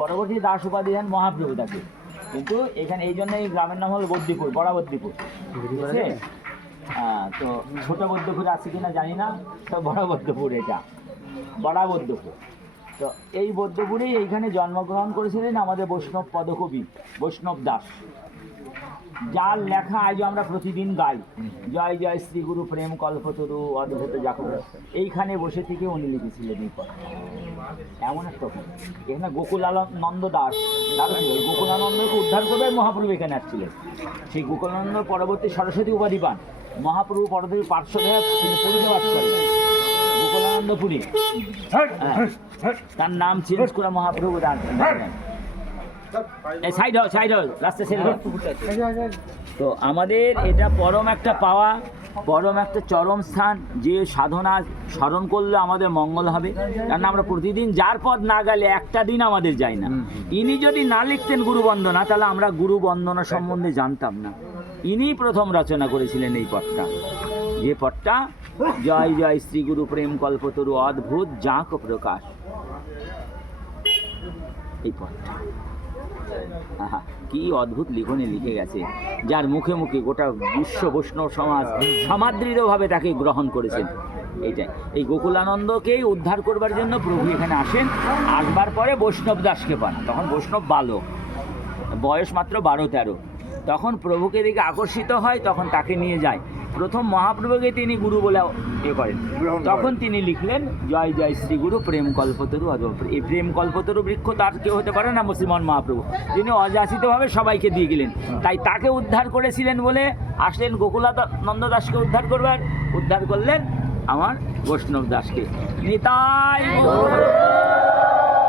পরবর্তী দাস উপাধি দেন মহাপ্রভু তাকে। কিন্তু এখানে এই জন্য এই গ্রামের নাম হলো বদ্যিপুর, বড়া বদ্যিপুর, ঠিক আছে? তো ছোট বদ্যপুর আছে কিনা জানি না, তো বড় বদ্যপুর, এটা বড়া বদ্যপুর। তো এই বদ্যপুরেই এইখানে জন্মগ্রহণ করেছিলেন আমাদের বৈষ্ণব পদকবি বৈষ্ণব দাস, যার লেখা আজও আমরা প্রতিদিন গাই, জয় জয় শ্রী গুরু প্রেম কল্পতরু অদ্ভুত জাকব। এইখানে বসে থেকে উনি লিখেছিলেন এই কথা। এমন একটা এখানে গোকুলানন্দ দাস দাদা ছিল, গোকুলানন্দকে উদ্ধার করবে মহাপ্রভু এখানে আসছিলেন। সেই গোকুলানন্দ পরবর্তী সরস্বতী উপাধি পান, মহাপ্রভু পরবর্তী পার্শ্ব তিনি পুরীতে বাস করেন, গোকুলানন্দ পুরী। তার নাম চেঞ্জ করে মহাপ্রভু তো আমাদের এটা পরম একটা পাওয়া, পরম একটা চরম স্থান, যে সাধনা স্মরণ করলে আমাদের মঙ্গল হবে। কারণ আমরা প্রতিদিন যার পদ না গেলে একটা দিন আমাদের যায় না। ইনি যদি না লিখতেন গুরু বন্দনা, তাহলে আমরা গুরু বন্দনা সম্বন্ধে জানতাম না। ইনি প্রথম রচনা করেছিলেন এই পদটা, যে পদটা জয় জয় শ্রী গুরু প্রেম কল্পতরু অদ্ভুত জাঁক প্রকাশ, এই পদটা কি অদ্ভুত লিখনে লিখে গেছে, যার মুখে মুখে গোটা বিশ্ব বৈষ্ণব সমাজ সমাদৃঢ়ভাবে তাকে গ্রহণ করেছেন। এইটাই, এই গোকুলানন্দকেই উদ্ধার করবার জন্য প্রভু এখানে আসেন। আসবার পরে বৈষ্ণব দাসকে পান, তখন বৈষ্ণব বালক, বয়স মাত্র 12-13। তখন প্রভুকে দেখে আকর্ষিত হয়, তখন তাকে নিয়ে যায়। প্রথম মহাপ্রভুকে তিনি গুরু বলে করেন, তখন তিনি লিখলেন জয় জয় শ্রী গুরু প্রেম কল্পতরু। এই প্রেম কল্পতরু বৃক্ষ তার কেউ হতে পারে না, শ্রীমন মহাপ্রভু। তিনি অযাচিতভাবে সবাইকে দিয়ে গেলেন, তাই তাকে উদ্ধার করেছিলেন বলে আসলেন গোকুলানন্দ দাসকে উদ্ধার করবার, উদ্ধার করলেন আমার বৈষ্ণব দাসকে। নিতাই